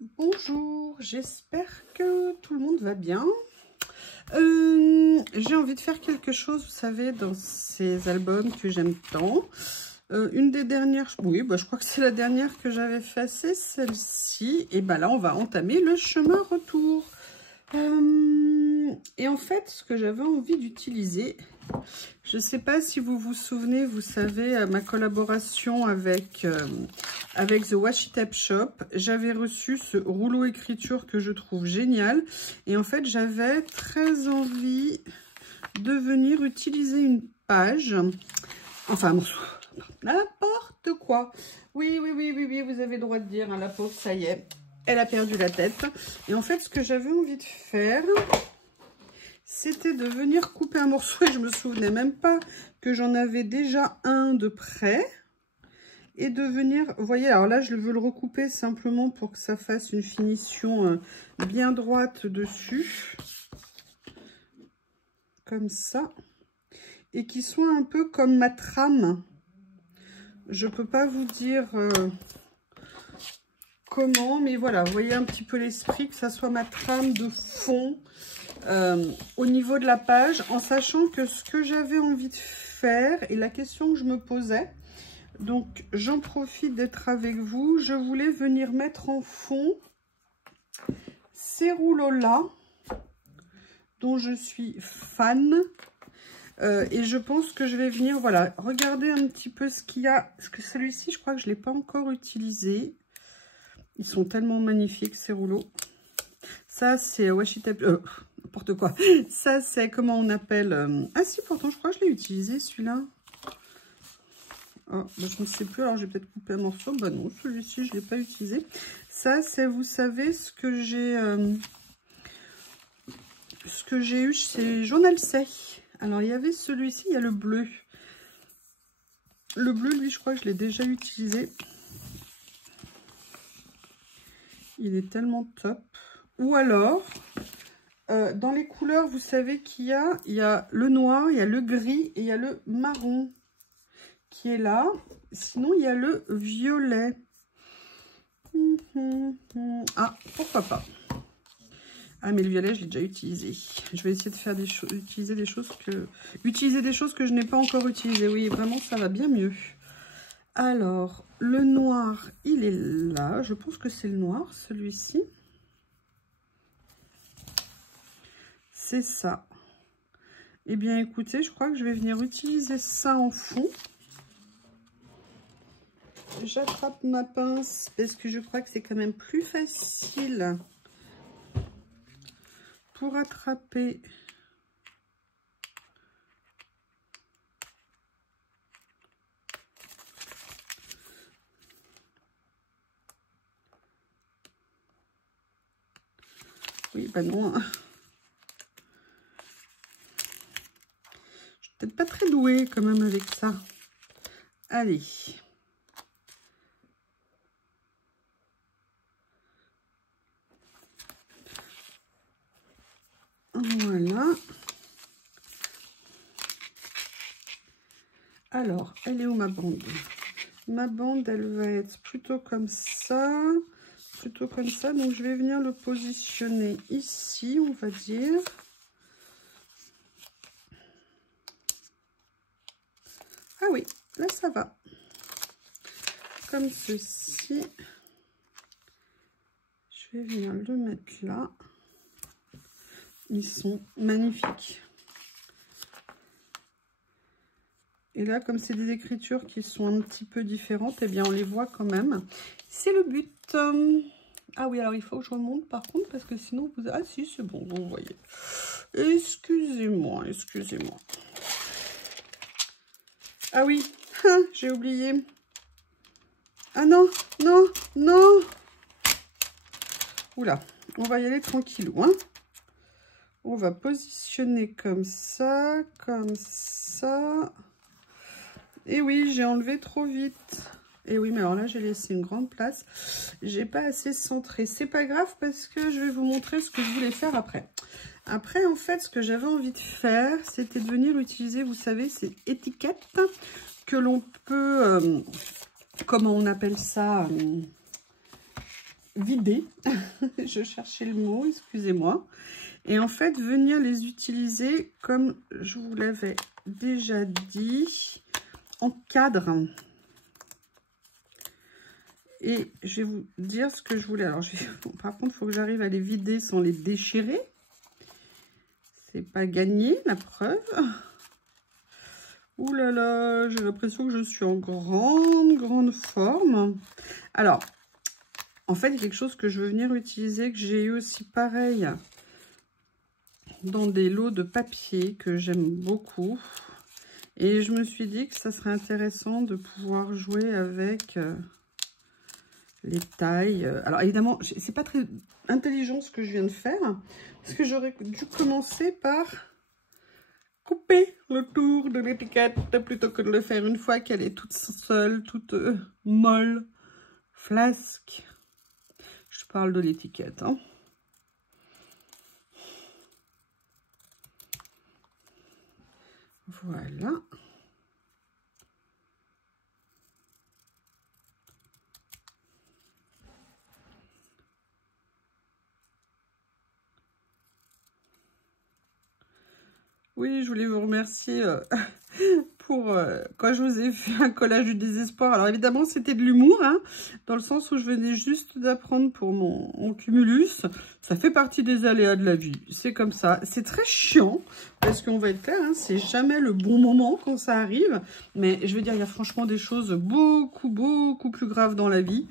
Bonjour, j'espère que tout le monde va bien. J'ai envie de faire quelque chose, vous savez, dans ces albums que j'aime tant. Une des dernières, oui, je crois que c'est la dernière que j'avais fait, c'est celle-ci. Et là, on va entamer le chemin retour. Et en fait, ce que j'avais envie d'utiliser, je ne sais pas si vous vous souvenez, vous savez, ma collaboration avec The Washi Tape Shop, j'avais reçu ce rouleau écriture que je trouve génial. Et en fait, j'avais très envie de venir utiliser une page, enfin un morceau, n'importe quoi. Oui, vous avez le droit de dire, hein, la pauvre, ça y est, elle a perdu la tête. Et en fait, ce que j'avais envie de faire, c'était de venir couper un morceau, et je me souvenais même pas que j'en avais déjà un de près. Et de venir, vous voyez, alors là, je veux le recouper simplement pour que ça fasse une finition bien droite dessus. Comme ça. Et qui soit un peu comme ma trame. Je peux pas vous dire comment, mais voilà, vous voyez un petit peu l'esprit, que ça soit ma trame de fond au niveau de la page, en sachant que ce que j'avais envie de faire, et la question que je me posais, donc j'en profite d'être avec vous, je voulais venir mettre en fond ces rouleaux-là, dont je suis fan. Et je pense que je vais venir, voilà, regarder un petit peu ce qu'il y a. Parce que celui-ci, je crois que je ne l'ai pas encore utilisé. Ils sont tellement magnifiques, ces rouleaux. Ça, c'est Washi Tape... n'importe quoi. Ça, c'est, comment on appelle... Ah si, pourtant, je crois que je l'ai utilisé, celui-là. Oh, je ne sais plus. Alors, j'ai peut-être coupé un morceau. Non, celui-ci, je ne l'ai pas utilisé. Ça, c'est, vous savez, ce que j'ai eu chez Journal C. Alors, il y avait celui-ci, il y a le bleu. Le bleu, lui, je crois que je l'ai déjà utilisé. Il est tellement top. Ou alors, dans les couleurs, vous savez qu'il y a le noir, il y a le gris et il y a le marron qui est là. Sinon, il y a le violet. Ah, pourquoi pas. Ah, mais le violet, je l'ai déjà utilisé. Je vais essayer de faire utiliser des choses que je n'ai pas encore utilisées. Oui, vraiment, ça va bien mieux. Alors, le noir, il est là. Je pense que c'est le noir, celui-ci. C'est ça. Eh bien, écoutez, je crois que je vais venir utiliser ça en fond. J'attrape ma pince parce que je crois que c'est quand même plus facile pour attraper. Oui, non. Je suis peut-être pas très douée quand même avec ça. Allez. Voilà. Alors, elle est où ma bande? Ma bande, elle va être plutôt comme ça. Plutôt comme ça. Donc, je vais venir le positionner ici, on va dire. Ah oui, là, ça va. Comme ceci. Je vais venir le mettre là. Ils sont magnifiques. Et là, comme c'est des écritures qui sont un petit peu différentes, eh bien, on les voit quand même. C'est le but. Ah oui, alors il faut que je remonte par contre, parce que sinon, vous... Ah si, c'est bon, vous voyez. Excusez-moi, excusez-moi. Ah oui, j'ai oublié. Ah non, non, non. Oula, on va y aller tranquillou, hein. On va positionner comme ça, comme ça. Et oui, j'ai enlevé trop vite. Et oui, mais alors là, j'ai laissé une grande place. J'ai pas assez centré. C'est pas grave parce que je vais vous montrer ce que je voulais faire après. Après, en fait, ce que j'avais envie de faire, c'était de venir utiliser, vous savez, ces étiquettes que l'on peut... comment on appelle ça vider. Je cherchais le mot, excusez-moi. Et en fait, venir les utiliser, comme je vous l'avais déjà dit, en cadre. Et je vais vous dire ce que je voulais. Alors, par contre, il faut que j'arrive à les vider sans les déchirer. C'est pas gagné, la preuve. Ouh là là, j'ai l'impression que je suis en grande forme. Alors, en fait, il y a quelque chose que je veux venir utiliser, que j'ai eu aussi pareil dans des lots de papier que j'aime beaucoup. Et je me suis dit que ça serait intéressant de pouvoir jouer avec les tailles. Alors évidemment, c'est pas très intelligent ce que je viens de faire, parce que j'aurais dû commencer par couper le tour de l'étiquette plutôt que de le faire une fois qu'elle est toute seule, toute molle, flasque. Je parle de l'étiquette, hein. Voilà. Oui, je voulais vous remercier pour quand je vous ai fait un collage du désespoir. Alors évidemment, c'était de l'humour, hein, dans le sens où je venais juste d'apprendre pour mon cumulus. Ça fait partie des aléas de la vie. C'est comme ça. C'est très chiant, parce qu'on va être clair, hein, c'est jamais le bon moment quand ça arrive. Mais je veux dire, il y a franchement des choses beaucoup plus graves dans la vie.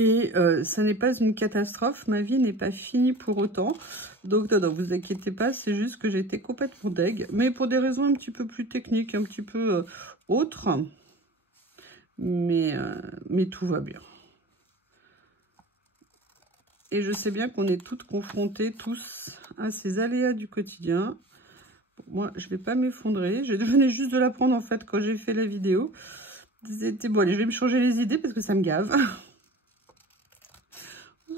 Et ça n'est pas une catastrophe, ma vie n'est pas finie pour autant. Donc non, vous inquiétez pas, c'est juste que j'ai été complètement deg. Mais pour des raisons un petit peu plus techniques, un petit peu autres. Mais tout va bien. Et je sais bien qu'on est toutes confrontées, tous, à ces aléas du quotidien. Moi, je ne vais pas m'effondrer. Je venais juste de l'apprendre en fait quand j'ai fait la vidéo. C'était bon, allez, je vais me changer les idées parce que ça me gave.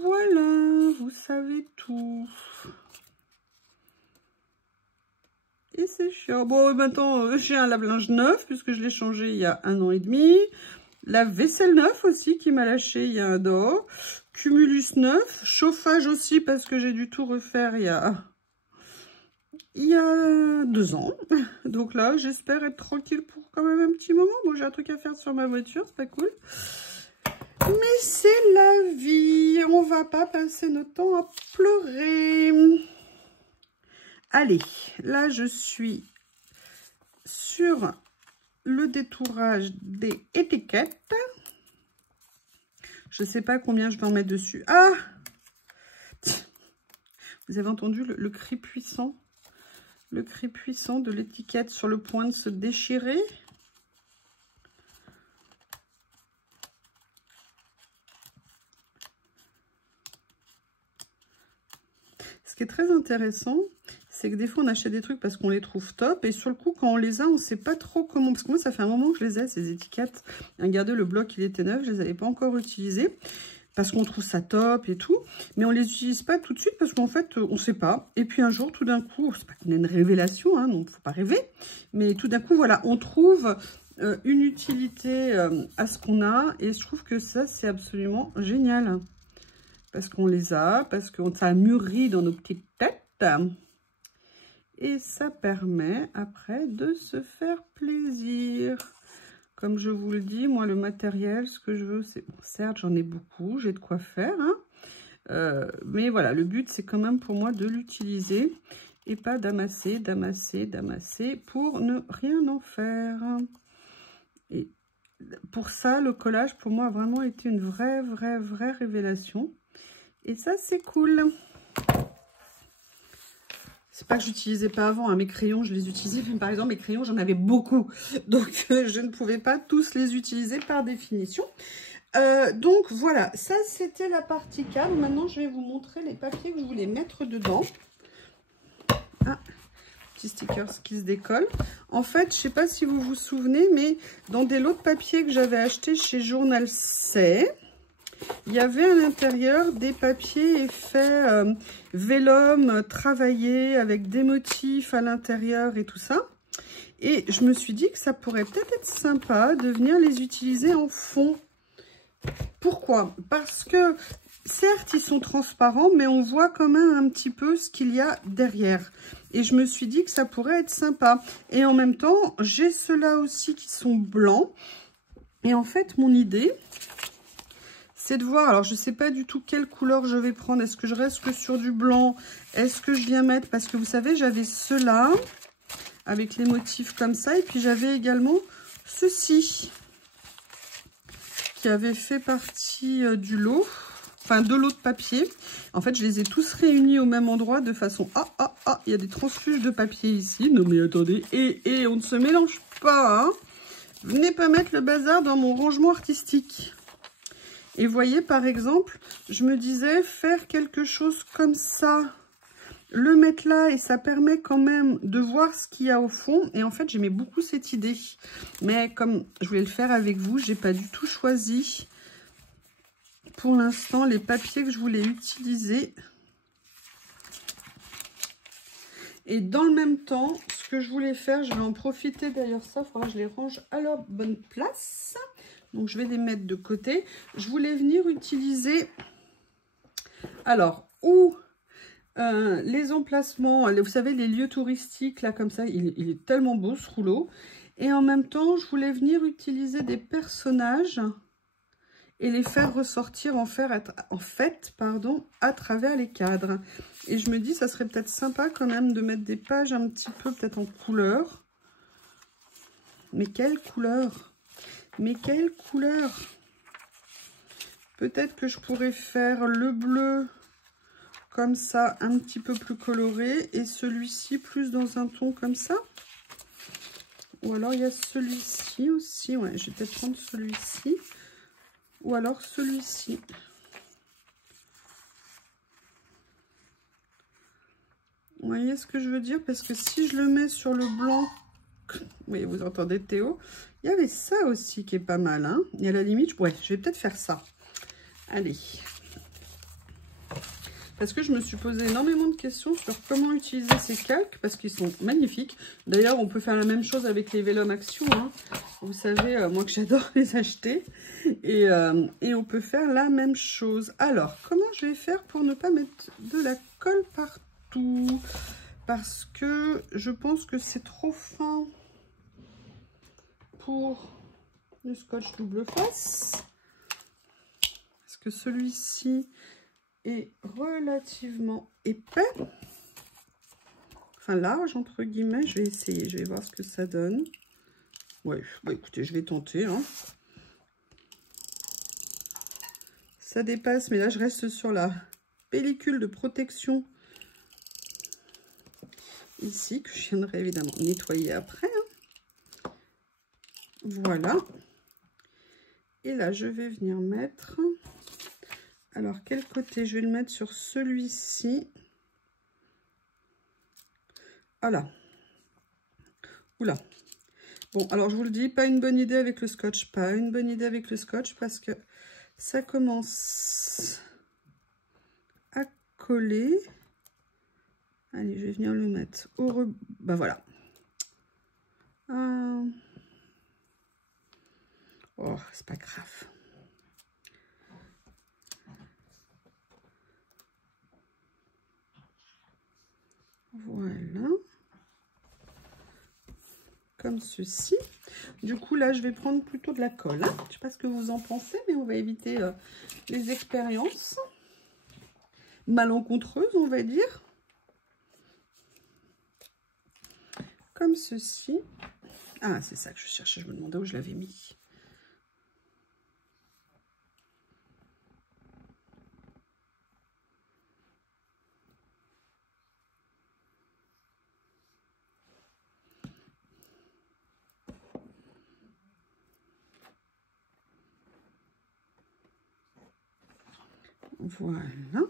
Voilà, vous savez tout. Et c'est chiant. Bon, maintenant, j'ai un lave-linge neuf, puisque je l'ai changé il y a 1 an et demi. La vaisselle neuve aussi, qui m'a lâché il y a 1 an. Cumulus neuf. Chauffage aussi, parce que j'ai dû tout refaire il y a 2 ans. Donc là, j'espère être tranquille pour quand même un petit moment. Bon, j'ai un truc à faire sur ma voiture, c'est pas cool. Mais c'est la vie, on va pas passer notre temps à pleurer. Allez, là je suis sur le détourage des étiquettes. Je sais pas combien je vais en mettre dessus. Ah! Vous avez entendu le cri puissant? Le cri puissant de l'étiquette sur le point de se déchirer. Ce qui est très intéressant, c'est que des fois on achète des trucs parce qu'on les trouve top, et sur le coup quand on les a, on ne sait pas trop comment, parce que moi ça fait un moment que je les ai, ces étiquettes. Regardez, le bloc il était neuf, je les avais pas encore utilisés parce qu'on trouve ça top et tout, mais on les utilise pas tout de suite parce qu'en fait on sait pas. Et puis un jour tout d'un coup, c'est pas qu'on a une révélation, hein, donc faut pas rêver, mais tout d'un coup voilà, on trouve une utilité à ce qu'on a, et je trouve que ça c'est absolument génial. Parce qu'on les a, parce que ça a mûri dans nos petites têtes. Et ça permet après de se faire plaisir. Comme je vous le dis, moi le matériel, ce que je veux, c'est... Bon, certes, j'en ai beaucoup, j'ai de quoi faire. Hein, mais voilà, le but, c'est quand même pour moi de l'utiliser. Et pas d'amasser pour ne rien en faire. Et pour ça, le collage, pour moi, a vraiment été une vraie révélation. Et ça, c'est cool. C'est pas que j'utilisais pas avant, hein. Mes crayons, je les utilisais. Mais par exemple, mes crayons, j'en avais beaucoup. Donc, je ne pouvais pas tous les utiliser par définition. Donc, voilà. Ça, c'était la partie cadre. Maintenant, je vais vous montrer les papiers que je voulais mettre dedans. Ah, petit sticker qui se décolle. En fait, je sais pas si vous vous souvenez, mais dans des lots de papier que j'avais acheté chez Journal C, il y avait à l'intérieur des papiers effets vélum travaillés avec des motifs à l'intérieur et tout ça. Et je me suis dit que ça pourrait peut-être être sympa de venir les utiliser en fond. Pourquoi? Parce que, certes, ils sont transparents, mais on voit quand même un petit peu ce qu'il y a derrière. Et je me suis dit que ça pourrait être sympa. Et en même temps, j'ai ceux-là aussi qui sont blancs. Et en fait, mon idée, c'est de voir, alors je ne sais pas du tout quelle couleur je vais prendre. Est-ce que je reste que sur du blanc? Est-ce que je viens mettre, parce que vous savez, j'avais ceux-là, avec les motifs comme ça. Et puis j'avais également ceux-ci, qui avaient fait partie du lot. Enfin, de l'eau de papier. En fait, je les ai tous réunis au même endroit de façon... il y a des transfuges de papier ici. Non, mais attendez. Et on ne se mélange pas, hein. Venez pas mettre le bazar dans mon rangement artistique. Et voyez, par exemple, je me disais faire quelque chose comme ça. Le mettre là et ça permet quand même de voir ce qu'il y a au fond. Et en fait, j'aimais beaucoup cette idée. Mais comme je voulais le faire avec vous, j'ai pas du tout choisi... Pour l'instant, les papiers que je voulais utiliser. Et dans le même temps, ce que je voulais faire, je vais en profiter. D'ailleurs, ça, il faudra que je les range à leur bonne place. Donc, je vais les mettre de côté. Je voulais venir utiliser... Alors, les emplacements, vous savez, les lieux touristiques, là, comme ça, il est tellement beau, ce rouleau. Et en même temps, je voulais venir utiliser des personnages... et les faire ressortir en fait, à travers les cadres. Et je me dis, ça serait peut-être sympa quand même de mettre des pages un petit peu peut-être en couleur. Mais quelle couleur? Mais quelle couleur? Peut-être que je pourrais faire le bleu comme ça, un petit peu plus coloré, et celui-ci plus dans un ton comme ça. Ou alors il y a celui-ci aussi, ouais, je vais peut-être prendre celui-ci. Ou alors celui-ci. Vous voyez ce que je veux dire? Parce que si je le mets sur le blanc... Oui, vous entendez Théo? Il y avait ça aussi qui est pas mal. Hein, et à la limite, ouais, je vais peut-être faire ça. Allez. Parce que je me suis posé énormément de questions sur comment utiliser ces calques. Parce qu'ils sont magnifiques. D'ailleurs, on peut faire la même chose avec les Vellum Action. Hein. Vous savez, moi que j'adore les acheter. Et on peut faire la même chose. Alors, comment je vais faire pour ne pas mettre de la colle partout? Parce que je pense que c'est trop fin pour le scotch double face. Parce que celui-ci est relativement épais. Enfin large, entre guillemets. Je vais essayer, je vais voir ce que ça donne. Ouais, bah écoutez, je vais tenter. Hein. Ça dépasse, mais là je reste sur la pellicule de protection. Ici, que je viendrai évidemment nettoyer après. Hein. Voilà. Et là, je vais venir mettre... Alors, quel côté? Je vais le mettre sur celui-ci. Voilà. Oula. Bon, alors je vous le dis, pas une bonne idée avec le scotch. Pas une bonne idée avec le scotch parce que ça commence à coller. Allez, je vais venir le mettre au... Ben voilà. Oh, c'est pas grave. Voilà. Comme ceci. Du coup, là, je vais prendre plutôt de la colle. Hein. Je ne sais pas ce que vous en pensez, mais on va éviter les expériences malencontreuses, on va dire. Comme ceci. Ah, c'est ça que je cherchais. Je me demandais où je l'avais mis. Voilà. Vous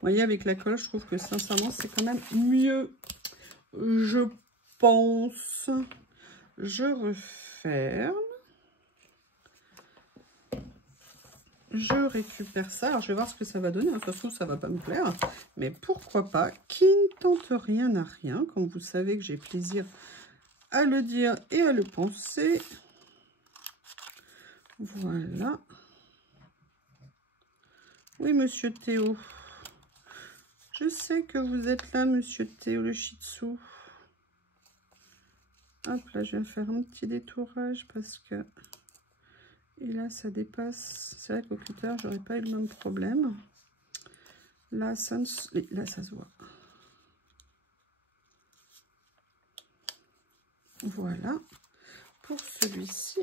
voyez, avec la colle, je trouve que sincèrement, c'est quand même mieux. Je pense. Je referme. Je récupère ça. Alors, je vais voir ce que ça va donner. De toute façon, ça ne va pas me plaire. Mais pourquoi pas? Qui ne tente rien n'a rien. Comme vous savez que j'ai plaisir à le dire et à le penser. Voilà. Oui, monsieur Théo. Je sais que vous êtes là, monsieur Théo, le Shih Tzu. Hop, là, je viens faire un petit détourage parce que... Et là, ça dépasse. C'est vrai qu'au cutter, j'aurais pas eu le même problème. Là, ça se voit. Voilà. Pour celui-ci.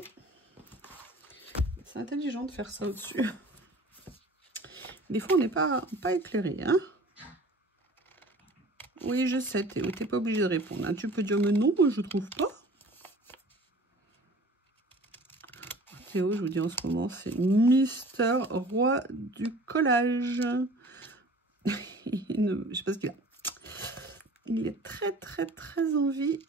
C'est intelligent de faire ça au-dessus. Des fois, on n'est pas éclairé, hein. Oui, je sais, Théo, t'es pas obligé de répondre. Hein. Tu peux dire, mais non, moi, je trouve pas. Théo, je vous dis en ce moment, c'est Mister Roi du collage. Je sais pas ce qu'il a. Il est très, très, très envie.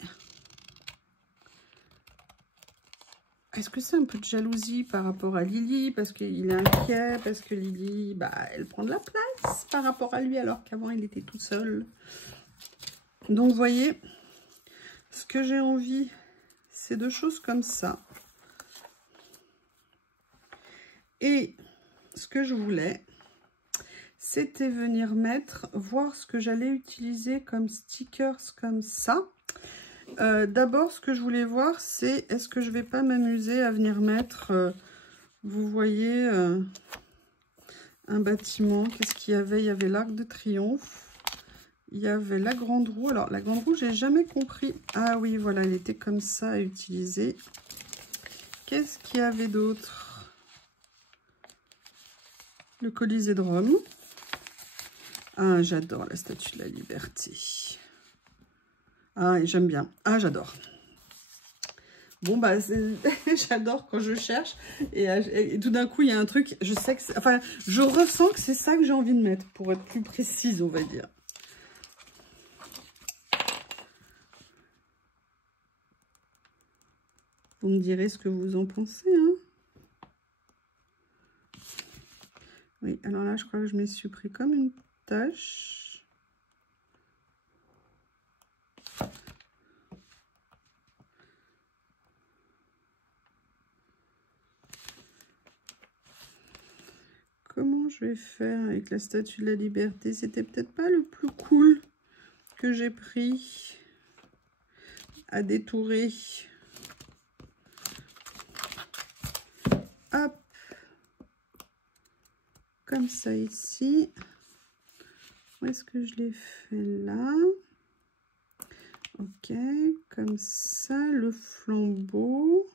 Est-ce que c'est un peu de jalousie par rapport à Lily? Parce qu'il est inquiet, parce que Lily, bah, elle prend de la place par rapport à lui, alors qu'avant, il était tout seul. Donc, vous voyez, ce que j'ai envie, c'est de choses comme ça. Et ce que je voulais, c'était venir mettre, voir ce que j'allais utiliser comme stickers comme ça. D'abord, ce que je voulais voir, c'est est-ce que je vais pas m'amuser à venir mettre, vous voyez, un bâtiment. Qu'est-ce qu'il y avait? Il y avait l'Arc de Triomphe. Il y avait la grande roue. Alors, la grande roue, j'ai jamais compris. Ah oui, voilà, elle était comme ça à utiliser. Qu'est-ce qu'il y avait d'autre? Le Colisée de Rome. Ah, j'adore la Statue de la Liberté. Ah, j'aime bien. Ah, j'adore. Bon, bah, j'adore quand je cherche. Et tout d'un coup, il y a un truc, je sais que... Enfin, je ressens que c'est ça que j'ai envie de mettre, pour être plus précise, on va dire. Vous me direz ce que vous en pensez, hein. Oui, alors là, je crois que je m'y suis pris comme une tâche. Comment je vais faire avec la Statue de la Liberté? C'était peut-être pas le plus cool que j'ai pris à détourer. Hop. Comme ça ici. Où est-ce que je l'ai fait là? Ok, comme ça, le flambeau.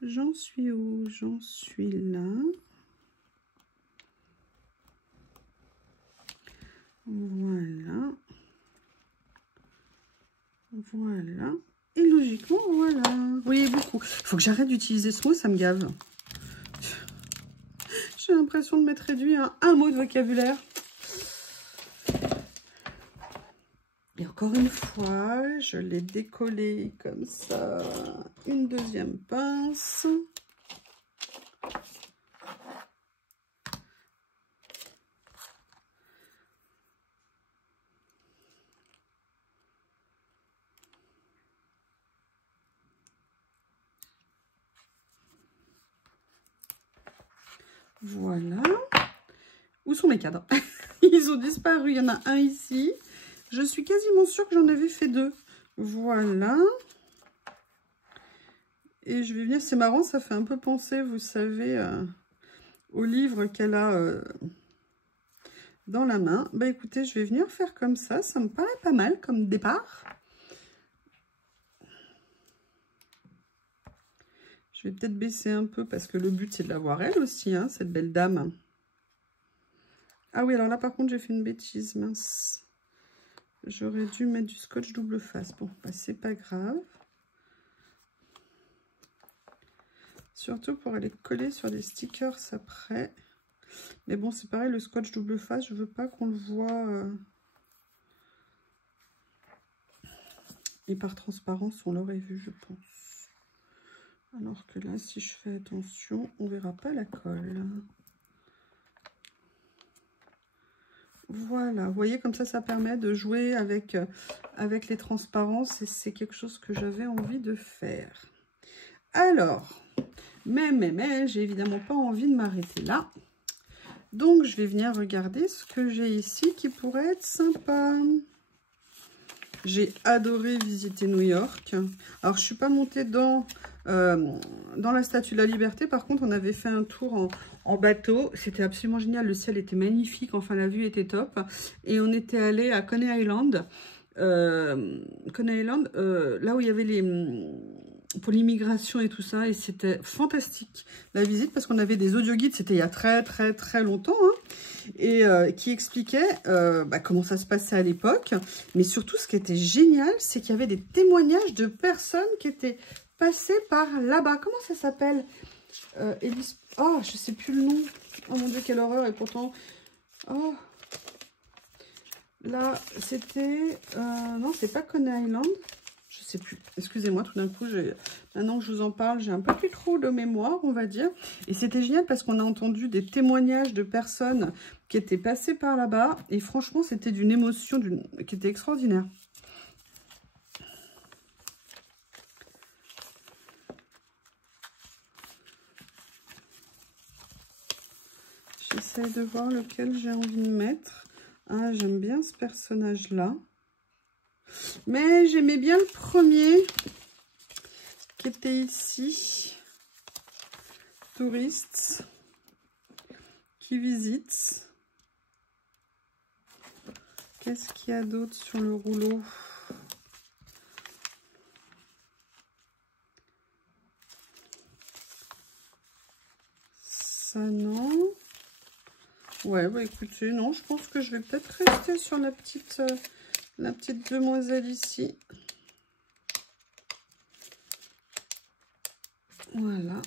J'en suis où? J'en suis là. Voilà. Voilà. Et logiquement, voilà. Vous voyez, beaucoup. Il faut que j'arrête d'utiliser ce mot, ça me gave. J'ai l'impression de m'être réduit à un mot de vocabulaire. Et encore une fois, je l'ai décollé comme ça. Une deuxième pince. Voilà. Où sont mes cadres? Ils ont disparu. Il y en a un ici. Je suis quasiment sûre que j'en avais fait deux. Voilà. Et je vais venir, c'est marrant, ça fait un peu penser, vous savez, au livre qu'elle a dans la main. Bah écoutez, je vais venir faire comme ça me paraît pas mal comme départ. Je vais peut-être baisser un peu parce que le but c'est de la voir elle aussi, hein, cette belle dame. Ah oui, alors là par contre j'ai fait une bêtise, mince. J'aurais dû mettre du scotch double face. Bon, bah c'est pas grave. Surtout pour aller coller sur des stickers après. Mais bon, c'est pareil, le scotch double face, je veux pas qu'on le voit. Et par transparence, on l'aurait vu, je pense. Alors que là, si je fais attention, on verra pas la colle. Voilà, vous voyez, comme ça permet de jouer avec, avec les transparences et c'est quelque chose que j'avais envie de faire. Alors, mais, j'ai évidemment pas envie de m'arrêter là. Donc, je vais venir regarder ce que j'ai ici qui pourrait être sympa. J'ai adoré visiter New York. Alors, je suis pas montée dans la Statue de la Liberté. Par contre, on avait fait un tour en bateau. C'était absolument génial. Le ciel était magnifique. Enfin, la vue était top. Et on était allé à Coney Island. Coney Island, là où il y avait les... pour l'immigration et tout ça. Et c'était fantastique, la visite, parce qu'on avait des audioguides. C'était il y a très longtemps, hein. Et qui expliquait comment ça se passait à l'époque. Mais surtout, ce qui était génial, c'est qu'il y avait des témoignages de personnes qui étaient passées par là-bas. Comment ça s'appelle? Oh, je sais plus le nom. Oh mon Dieu, quelle horreur. Et pourtant... Oh. Là, c'était... non, c'est pas Coney Island. Je sais plus. Excusez-moi, tout d'un coup, maintenant que je vous en parle, j'ai un peu plus trop de mémoire, on va dire. Et c'était génial parce qu'on a entendu des témoignages de personnes qui étaient passées par là-bas. Et franchement, c'était d'une émotion qui était extraordinaire. J'essaie de voir lequel j'ai envie de mettre. Ah, j'aime bien ce personnage-là. Mais j'aimais bien le premier qui était ici. Touristes qui visitent. Qu'est-ce qu'il y a d'autre sur le rouleau? Ça, non. Ouais, bah écoutez, non, je pense que je vais peut-être rester sur la petite demoiselle ici. Voilà.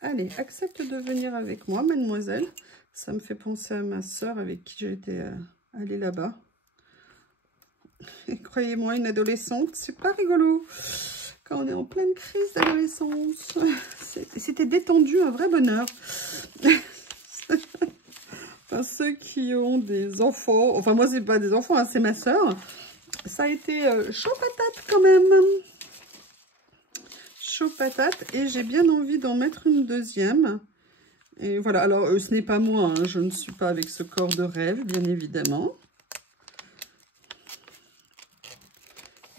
Allez, accepte de venir avec moi, mademoiselle. Ça me fait penser à ma sœur avec qui j'étais allée là-bas. Et croyez-moi, une adolescente, c'est pas rigolo. Quand on est en pleine crise d'adolescence. C'était détendu, un vrai bonheur. Enfin, ceux qui ont des enfants, enfin moi c'est pas des enfants, hein, c'est ma sœur. Ça a été chaud patate quand même. Chaud patate, et j'ai bien envie d'en mettre une deuxième. Et voilà, alors ce n'est pas moi, hein, je ne suis pas avec ce corps de rêve, bien évidemment.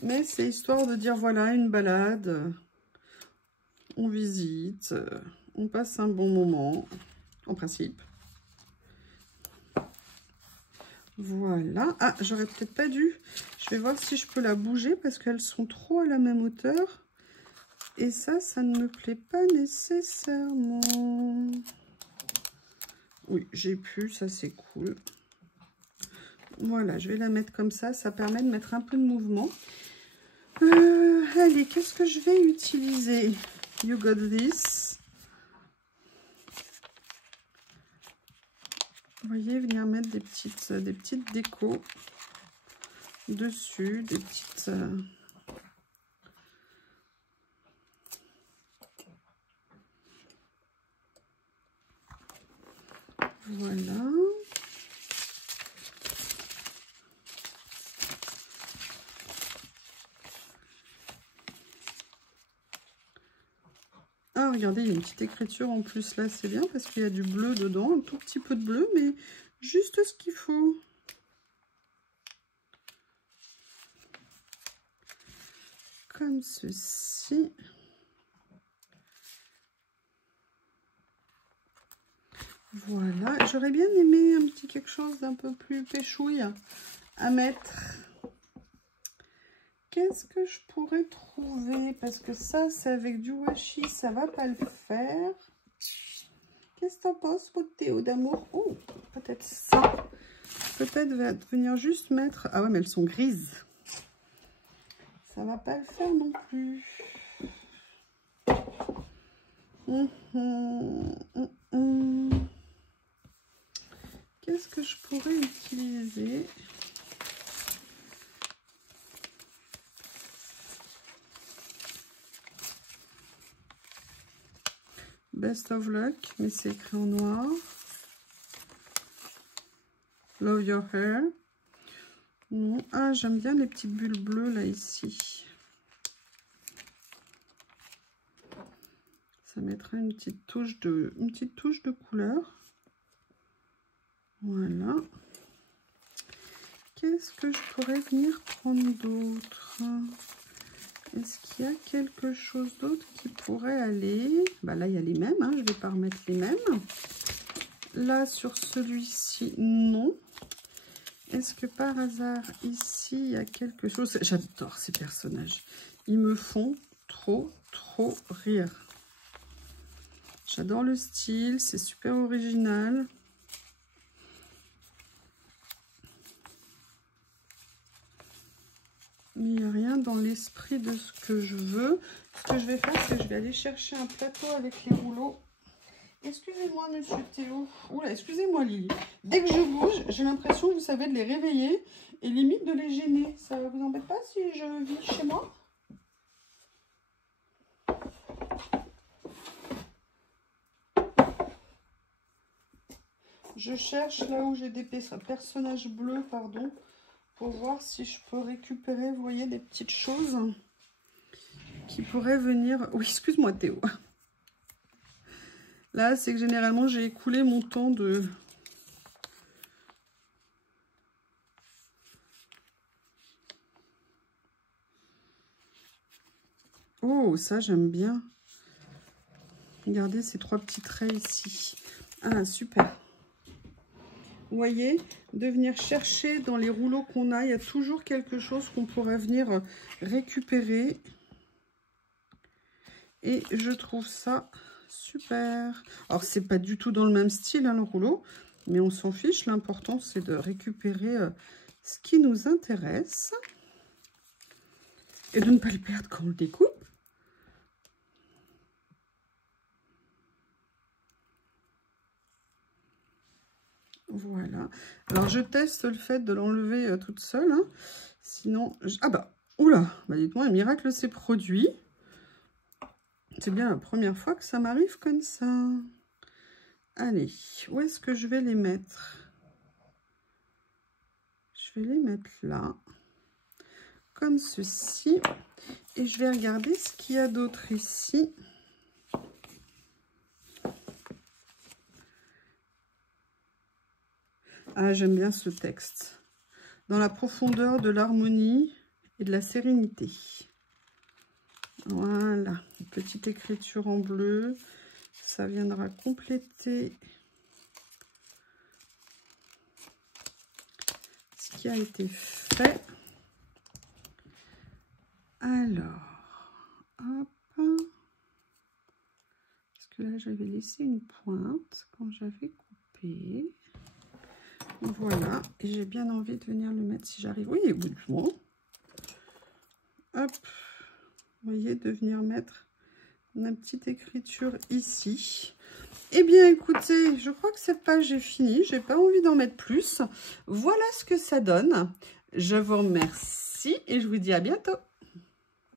Mais c'est histoire de dire, voilà, une balade, on visite, on passe un bon moment, en principe. Voilà. Ah, j'aurais peut-être pas dû. Je vais voir si je peux la bouger parce qu'elles sont trop à la même hauteur. Et ça ne me plaît pas nécessairement. Oui, j'ai pu, ça c'est cool. Voilà, je vais la mettre comme ça. Ça permet de mettre un peu de mouvement. Allez, qu'est-ce que je vais utiliser? You got this. Vous voyez, venir mettre des petites décos dessus, des petites... Voilà. Ah, regardez, il y a une petite écriture en plus là, c'est bien parce qu'il y a du bleu dedans, un tout petit peu de bleu, mais juste ce qu'il faut. Comme ceci. Voilà, j'aurais bien aimé un petit quelque chose d'un peu plus péchouille à mettre. Qu'est-ce que je pourrais trouver? Parce que ça, c'est avec du washi, ça va pas le faire. Qu'est-ce que t'en penses, votre Théo d'amour? Oh, peut-être ça. Peut-être venir juste mettre... Ah ouais, mais elles sont grises. Ça va pas le faire non plus. Qu'est-ce que je pourrais utiliser? Best of luck, mais c'est écrit en noir. Love your hair. Non. Ah, j'aime bien les petites bulles bleues là ici. Ça mettra une petite touche de couleur. Voilà. Qu'est-ce que je pourrais venir prendre d'autre? Est-ce qu'il y a quelque chose d'autre qui pourrait aller? Bah là, il y a les mêmes, hein, je ne vais pas remettre les mêmes. Là, sur celui-ci, non. Est-ce que par hasard, ici, il y a quelque chose? J'adore ces personnages. Ils me font trop rire. J'adore le style, c'est super original. Il n'y a rien dans l'esprit de ce que je veux. Ce que je vais faire, c'est que je vais aller chercher un plateau avec les rouleaux. Excusez-moi, monsieur Théo. Oula, excusez-moi, Lily. Dès que je bouge, j'ai l'impression, vous savez, de les réveiller et limite de les gêner. Ça vous embête pas si je vis chez moi? Je cherche là où j'ai des personnages bleus, pardon, pour voir si je peux récupérer, vous voyez, des petites choses qui pourraient venir... Oui, excuse-moi Théo. Là, c'est que généralement, j'ai écoulé mon temps de... Oh, ça, j'aime bien. Regardez ces trois petits traits ici. Ah, super. Vous voyez, de venir chercher dans les rouleaux qu'on a, il y a toujours quelque chose qu'on pourrait venir récupérer. Et je trouve ça super. Alors, c'est pas du tout dans le même style, hein, le rouleau, mais on s'en fiche. L'important, c'est de récupérer ce qui nous intéresse et de ne pas le perdre quand on le découpe. Voilà. Alors, je teste le fait de l'enlever toute seule. Hein. Sinon, ah bah, oula, bah dites-moi, un miracle s'est produit. C'est bien la première fois que ça m'arrive comme ça. Allez, où est-ce que je vais les mettre? Je vais les mettre là, comme ceci. Et je vais regarder ce qu'il y a d'autre ici. Ah, j'aime bien ce texte. Dans la profondeur de l'harmonie et de la sérénité. Voilà, une petite écriture en bleu. Ça viendra compléter ce qui a été fait. Alors, hop. Parce que là, j'avais laissé une pointe quand j'avais coupé. Voilà, et j'ai bien envie de venir le mettre si j'arrive. Oui, doucement. Hop, vous voyez, de venir mettre ma petite écriture ici. Eh bien, écoutez, je crois que cette page est finie. J'ai pas envie d'en mettre plus. Voilà ce que ça donne. Je vous remercie et je vous dis à bientôt.